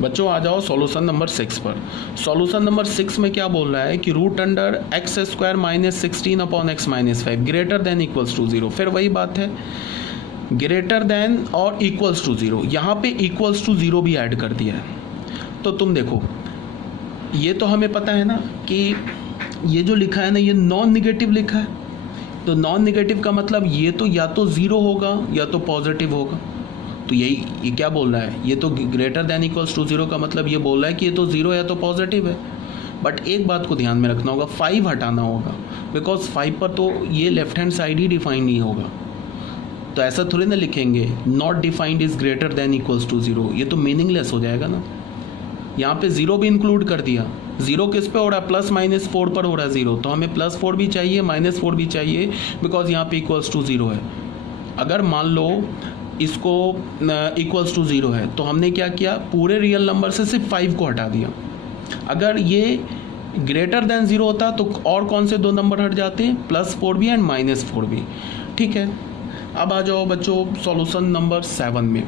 बच्चों आ जाओ solution number 6 पर। सॉल्यूशन नंबर 6 में क्या बोल रहा है कि root under x square minus 16 upon x minus 5 greater than equals to 0। फिर वही बात है, ग्रेटर देन और इक्वल्स टू 0, यहाँ पे इक्वल्स टू 0 भी ऐड कर दिया है। तो तुम देखो, ये तो हमें पता है ना कि ये जो लिखा है ना, ये नॉन निगेटिव लिखा है। तो नॉन निगेटिव का मतलब ये तो या तो 0 होगा या तो पॉजिटिव होगा। तो ये क्या बोल रहा है, ये तो ग्रेटर देन इक्वल्स टू 0 का मतलब ये बोल रहा है कि ये तो 0 है तो पॉजिटिव है। बट एक बात को ध्यान में रखना होगा, 5 हटाना होगा, बिकॉज 5 पर तो ये लेफ्ट हैंड साइड ही डिफाइन नहीं होगा। तो ऐसा थोड़ी ना लिखेंगे not defined is greater than equals to 0, ये तो मीनिंगलेस हो जाएगा ना। यहाँ पे 0 भी इंक्लूड कर दिया। 0 किस पे हो रहा है, प्लस माइनस 4 पर हो रहा है 0, तो हमें +4 भी चाहिए -4 भी चाहिए, बिकॉज यहाँ पे इक्वल्स टू 0 है। अगर मान लो इसको इक्वल्स टू 0 है, तो हमने क्या किया, पूरे रियल नंबर से सिर्फ 5 को हटा दिया। अगर ये ग्रेटर देन 0 होता तो और कौन से 2 नंबर हट जाते, +4 भी एंड -4 भी। ठीक है, अब आ जाओ बच्चों सॉल्यूशन नंबर 7 में।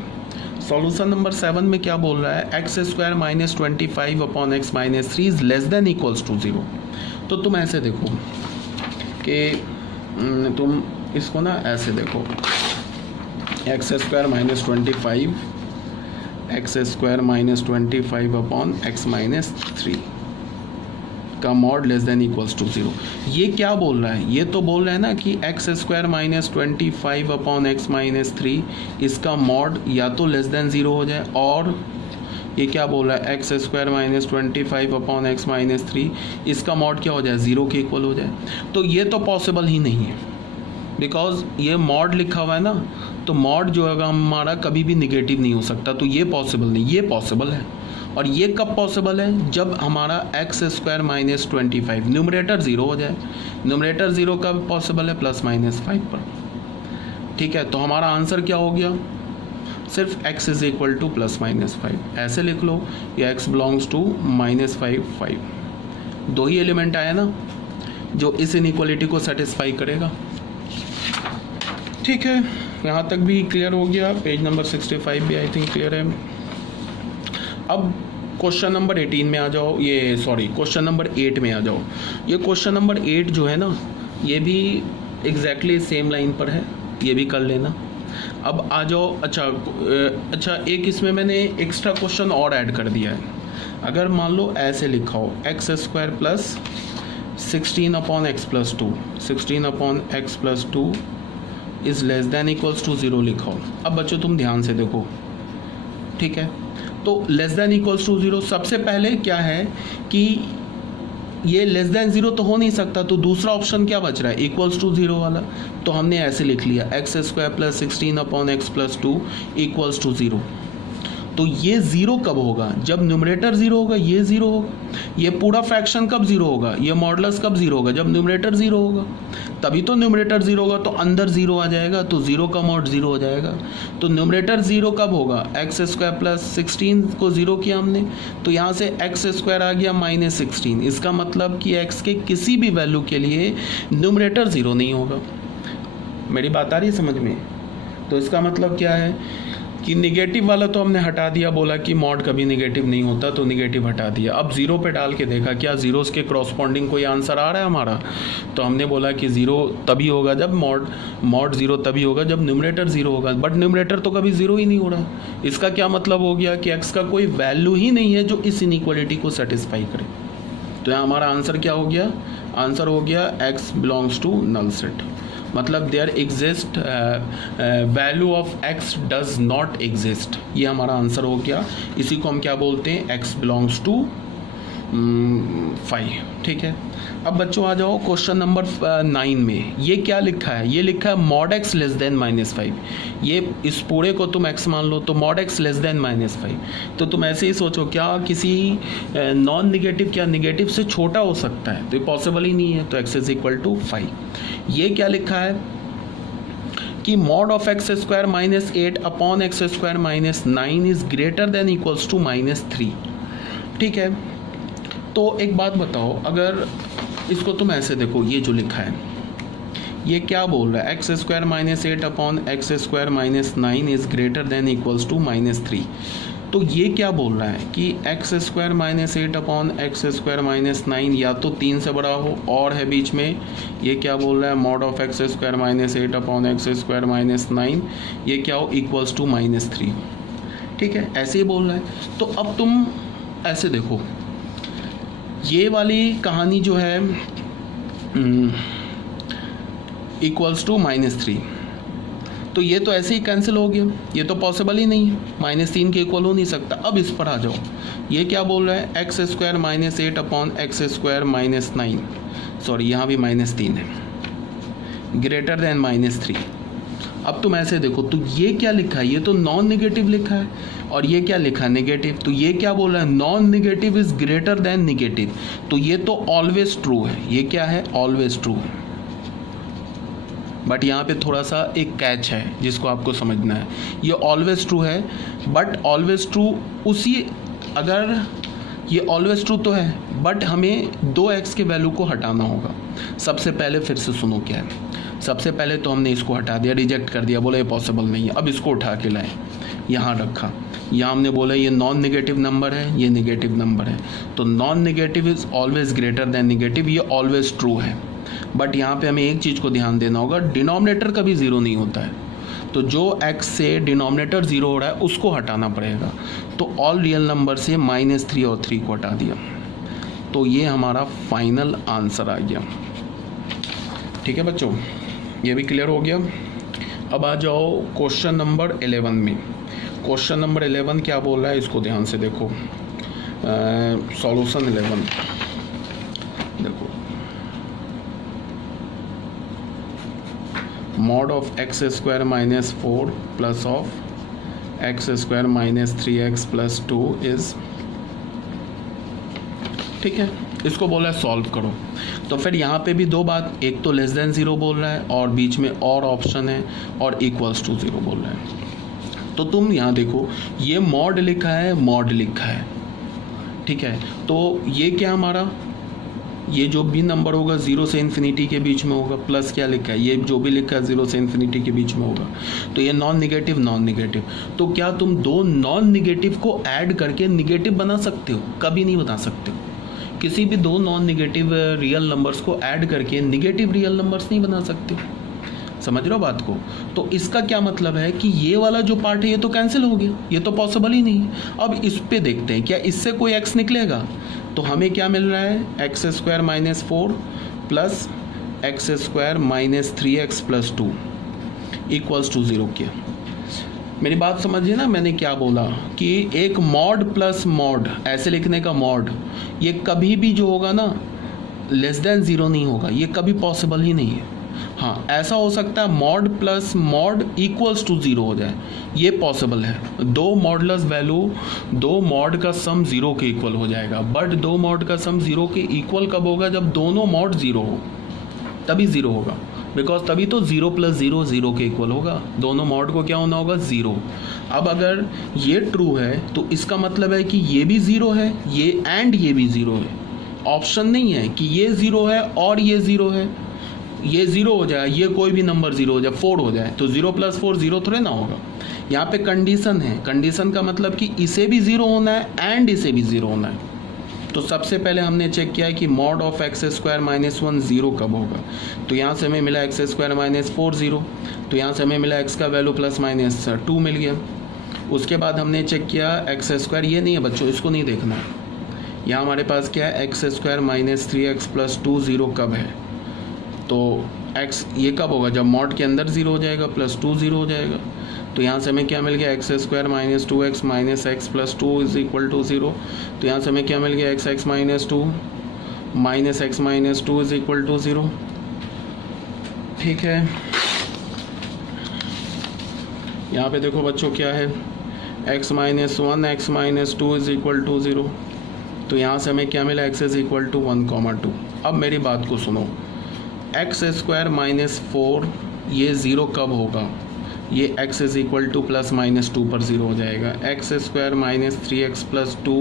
सॉल्यूशन नंबर 7 में क्या बोल रहा है, x square minus 25 upon x minus 3 is less than equals to 0। तो तुम ऐसे देखो कि तुम इसको ना ऐसे देखो, x square minus 25 x square minus 25 upon x minus 3 का mod less than equals to 0। ये क्या बोल रहा है, ये तो बोल रहा है ना कि x square minus 25 upon x minus 3 इसका मॉड या तो लेस देन 0 हो जाए, और ये क्या बोल रहा है, x square minus 25 upon x minus 3 इसका मॉड क्या हो जाए, 0 के इक्वल हो जाए। तो ये तो पॉसिबल ही नहीं है, बिकॉज ये मॉड लिखा हुआ है ना, तो मॉड जो है हमारा कभी भी निगेटिव नहीं हो सकता। तो ये पॉसिबल नहीं, ये पॉसिबल है। और ये कब पॉसिबल है, जब हमारा एक्स स्क्वायर माइनस 25 न्यूमरेटर 0 हो जाए। न्यूमरेटर 0 कब पॉसिबल है, +-5 पर। ठीक है, तो हमारा आंसर क्या हो गया, सिर्फ x इज इक्वल टू +-5 ऐसे लिख लो, या x बिलोंग्स टू -5 दो ही एलिमेंट आया ना जो इस इनइक्वालिटी को सेटिस्फाई करेगा। ठीक है, यहाँ तक भी क्लियर हो गया। पेज नंबर 65 भी आई थिंक क्लियर है। अब क्वेश्चन नंबर 18 में आ जाओ, ये सॉरी क्वेश्चन नंबर 8 में आ जाओ। ये क्वेश्चन नंबर 8 जो है ना, ये भी एग्जैक्टली सेम लाइन पर है, ये भी कर लेना। अब आ जाओ, अच्छा एक इसमें मैंने एक्स्ट्रा क्वेश्चन और ऐड कर दिया है। अगर मान लो ऐसे लिखा हो, x square plus 16 upon x plus 2 16 upon x plus 2 is less than equals to 0 लिखा हो। अब बच्चों तुम ध्यान से देखो, ठीक है, तो लेस देन इक्वल्स टू 0 सबसे पहले क्या है कि ये लेस देन 0 तो हो नहीं सकता, तो दूसरा ऑप्शन क्या बच रहा है, इक्वल्स टू 0 वाला। तो हमने ऐसे लिख लिया, x square plus 16 upon x plus 2 equals to 0। तो ये 0 कब होगा, जब न्यूमरेटर 0 होगा, ये 0 होगा। ये पूरा फ्रैक्शन कब 0 होगा, ये मॉडुलस कब 0 होगा, जब न्यूमरेटर 0 होगा। तभी तो न्यूमरेटर 0 होगा, तो अंदर 0 आ जाएगा, तो 0 का मॉड 0 हो जाएगा। तो न्यूमरेटर 0 कब होगा, एक्स स्क्वायर प्लस 16 को 0 किया हमने, तो यहाँ से एक्स स्क्वायर आ गया -16। इसका मतलब कि एक्स के किसी भी वैल्यू के लिए न्यूमरेटर 0 नहीं होगा। मेरी बात आ रही है समझ में। तो इसका मतलब क्या है कि निगेटिव वाला तो हमने हटा दिया, बोला कि मॉड कभी निगेटिव नहीं होता, तो निगेटिव हटा दिया। अब 0 पे डाल के देखा क्या जीरोस के क्रॉसपॉन्डिंग कोई आंसर आ रहा है हमारा, तो हमने बोला कि 0 तभी होगा जब मॉड 0 तभी होगा जब न्यूमरेटर 0 होगा। बट न्यूमरेटर तो कभी 0 ही नहीं हो रहा। इसका क्या मतलब हो गया कि x का कोई वैल्यू ही नहीं है जो इस इनइक्वालिटी को सेटिस्फाई करे। तो यहाँ हमारा आंसर क्या हो गया, आंसर हो गया x belongs to null set. मतलब there exist value of x does not exist, ये हमारा आंसर हो गया। इसी को हम क्या बोलते हैं, x बिलोंग्स टू 5। ठीक है, अब बच्चों आ जाओ क्वेश्चन नंबर 9 में। ये क्या लिखा है, ये लिखा है मॉड x लेस देन -5। ये इस पूरे को तुम x मान लो, तो मॉड x लेस देन -5। तो तुम ऐसे ही सोचो, क्या किसी नॉन निगेटिव क्या निगेटिव से छोटा हो सकता है, तो ये पॉसिबल ही नहीं है। तो x इज इक्वल टू 5। ये क्या लिखा है कि mod of x square -8 upon x square -9 is greater than equals to -3। ठीक है, तो एक बात बताओ, अगर इसको तुम ऐसे देखो, ये जो लिखा है ये क्या बोल रहा है, x square -8 upon x square -9 is greater than equals to -3। तो ये क्या बोल रहा है कि x square minus 8 upon x square minus 9 या तो 3 से बड़ा हो, और है बीच में ये क्या बोल रहा है mod of x square minus 8 upon x square minus 9 ये क्या हो इक्वल्स टू -3। ठीक है, ऐसे ही बोल रहा है। तो अब तुम ऐसे देखो, ये वाली कहानी जो है इक्वल्स टू -3, तो ये तो ऐसे ही कैंसिल हो गया, ये तो पॉसिबल ही नहीं है, -3 के इक्वल हो नहीं सकता। अब इस पर आ जाओ, ये क्या बोल रहा है x square minus 8 upon x square minus 9, sorry यहाँ भी -3 है, ग्रेटर देन -3। अब तुम ऐसे देखो, तो ये क्या लिखा है, ये तो नॉन नेगेटिव लिखा है, और ये क्या लिखा है नेगेटिव, तो ये क्या बोल रहा है non negative is greater then negative, तो ये तो ऑलवेज ट्रू है, ये क्या है ऑलवेज ट्रू है। बट यहाँ पे थोड़ा सा एक कैच है जिसको आपको समझना है, ये ऑलवेज ट्रू है, बट ऑलवेज ट्रू उसी, अगर ये ऑलवेज ट्रू तो है, बट हमें 2x के वैल्यू को हटाना होगा। सबसे पहले फिर से सुनो क्या है, सबसे पहले तो हमने इसको हटा दिया, रिजेक्ट कर दिया, बोला ये पॉसिबल नहीं है। अब इसको उठा के लाए, यहाँ रखा, यहाँ हमने बोला ये नॉन नेगेटिव नंबर है, ये नेगेटिव नंबर है, तो non negative is always greater than negative, ये ऑलवेज ट्रू है। बट यहाँ पे हमें एक चीज़ को ध्यान देना होगा, डिनोमिनेटर कभी ज़ीरो नहीं होता है, तो जो x से डिनोमिनेटर ज़ीरो हो रहा है उसको हटाना पड़ेगा। तो ऑल रियल नंबर से -3 और 3 को हटा दिया, तो ये हमारा फाइनल आंसर आ गया। ठीक है बच्चों, ये भी क्लियर हो गया। अब आ जाओ क्वेश्चन नंबर 11 में। क्वेश्चन नंबर 11 क्या बोल रहा है, इसको ध्यान से देखो। सॉल्यूशन 11 देखो, mod of x square minus 4 plus of x square minus 3x plus 2 is, ठीक है, इसको बोला है सॉल्व करो। तो फिर यहाँ पे भी दो बात, एक तो लेस देन 0 बोल रहा है और बीच में और ऑप्शन है, और इक्वल्स टू 0 बोल रहा है। तो तुम यहाँ देखो, ये मॉड लिखा है, मॉड लिखा है, ठीक है, तो ये क्या हमारा, ये जो भी नंबर होगा 0 से इन्फिनिटी के बीच में होगा, प्लस क्या लिखा है, ये जो भी लिखा है 0 से इन्फिनिटी के बीच में होगा, तो ये नॉन निगेटिव नॉन निगेटिव। तो क्या तुम दो नॉन निगेटिव को ऐड करके निगेटिव बना सकते हो? कभी नहीं बना सकते हो। किसी भी दो नॉन निगेटिव रियल नंबर्स को ऐड करके निगेटिव रियल नंबर्स नहीं बना सकते हो। समझ रहे हो बात को? तो इसका क्या मतलब है कि ये वाला जो पार्ट है ये तो कैंसिल हो गया, ये तो पॉसिबल ही नहीं है। अब इस पे देखते हैं क्या इससे कोई x निकलेगा। तो हमें क्या मिल रहा है, x square minus 4 plus x square minus 3x plus 2 equals to 0 किया। मेरी बात समझिए ना, मैंने क्या बोला कि एक मॉड प्लस मॉड ऐसे लिखने का मॉड, ये कभी भी जो होगा ना लेस देन 0 नहीं होगा, ये कभी पॉसिबल ही नहीं है। हाँ, ऐसा हो सकता है mod plus mod equals to 0 हो जाए, ये पॉसिबल है। दो मॉडलस वैल्यू, दो मॉड का सम 0 के इक्वल हो जाएगा, बट दो मॉड का सम 0 के इक्वल कब होगा, जब दोनों मॉड 0 हो, तभी 0 होगा, बिकॉज तभी तो 0 प्लस 0 0 के इक्वल होगा। दोनों मॉड को क्या होना होगा, 0। अब अगर ये ट्रू है तो इसका मतलब है कि ये भी 0 है, ये एंड ये भी 0 है। ऑप्शन नहीं है कि ये 0 है और ये 0 है, ये 0 हो जाए, ये कोई भी नंबर 0 हो जाए, 4 हो जाए, तो 0 प्लस 4 0 थोड़े ना होगा। यहाँ पे कंडीशन है, कंडीशन का मतलब कि इसे भी 0 होना है एंड इसे भी 0 होना है। तो सबसे पहले हमने चेक किया है कि mod of x square minus 1 0 कब होगा। तो यहाँ से हमें मिला एक्स स्क्वायर माइनस 4 0, तो यहाँ से हमें मिला एक्स का वैल्यू प्लस माइनस 2 मिल गया। उसके बाद हमने चेक किया एक्स स्क्वायर, ये नहीं है बच्चों, इसको नहीं देखना है। यहाँ हमारे पास क्या है, x square minus 3x plus 2 0 कब है, तो x ये कब होगा, जब मॉड के अंदर 0 हो जाएगा, प्लस 2 0 हो जाएगा। तो यहाँ से हमें क्या मिल गया, x square minus 2x minus x plus 2 is equal to 0। तो यहाँ से हमें क्या मिल गया, x minus 2 minus x minus 2 is equal to 0। ठीक है, यहाँ पे देखो बच्चों क्या है, x minus 1 x minus 2 is equal to 0। तो यहाँ से हमें क्या मिला, x इज इक्वल टू 1,2। अब मेरी बात को सुनो, एक्स स्क्वायर माइनस 4 ये 0 कब होगा, ये x is equal two plus minus 2 पर 0 हो जाएगा। X square minus 3x plus 2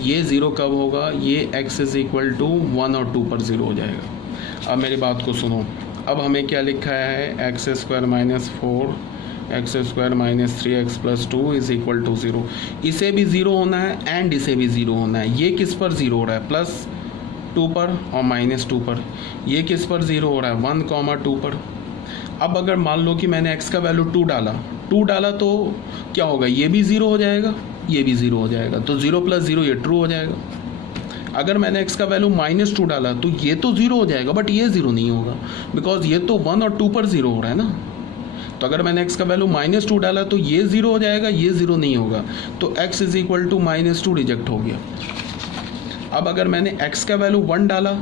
ये 0 कब होगा, ये x इज इक्वल टू 1 और 2 पर 0 हो जाएगा। अब मेरी बात को सुनो, अब हमें क्या लिखा है, x square minus 4 x square minus 3x plus 2 is equal to 0। इसे भी 0 होना है एंड इसे भी 0 होना है। ये किस पर 0 हो रहा है, प्लस 2 पर और माइनस 2 पर। ये किस पर 0 हो रहा है, 1, 2 पर। अब अगर मान लो कि मैंने x का वैल्यू 2 डाला तो क्या होगा, ये भी 0 हो जाएगा, ये भी 0 हो जाएगा, तो 0 प्लस 0 ये ट्रू हो जाएगा। अगर मैंने x का वैल्यू -2 डाला तो ये तो 0 हो जाएगा, बट ये 0 नहीं होगा, बिकॉज ये तो 1 और 2 पर 0 हो रहा है ना। तो अगर मैंने x का वैल्यू -2 डाला तो ये 0 हो जाएगा, ये 0 नहीं होगा, तो x is equal to -2 reject हो गया। अब अगर मैंने x का वैल्यू 1 डाला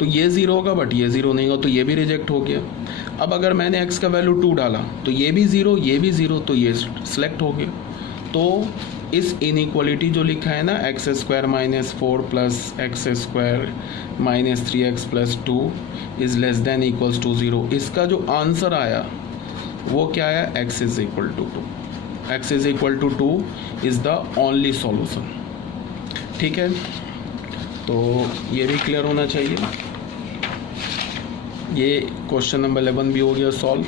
तो ये 0 होगा, बट ये 0 नहीं होगा, तो ये भी रिजेक्ट हो गया। अब अगर मैंने x का वैल्यू 2 डाला तो ये भी 0, ये भी 0, तो ये सिलेक्ट हो गया। तो इस इनइक्वालिटी जो लिखा है ना, x square minus 4 plus x square minus 3x plus 2 is less than equals to 0, इसका जो आंसर आया वो क्या आया, x is equal to 2। x is equal to 2 is the only solution. ठीक है, तो ये भी क्लियर होना चाहिए। ये क्वेश्चन नंबर 11 भी हो गया सॉल्व।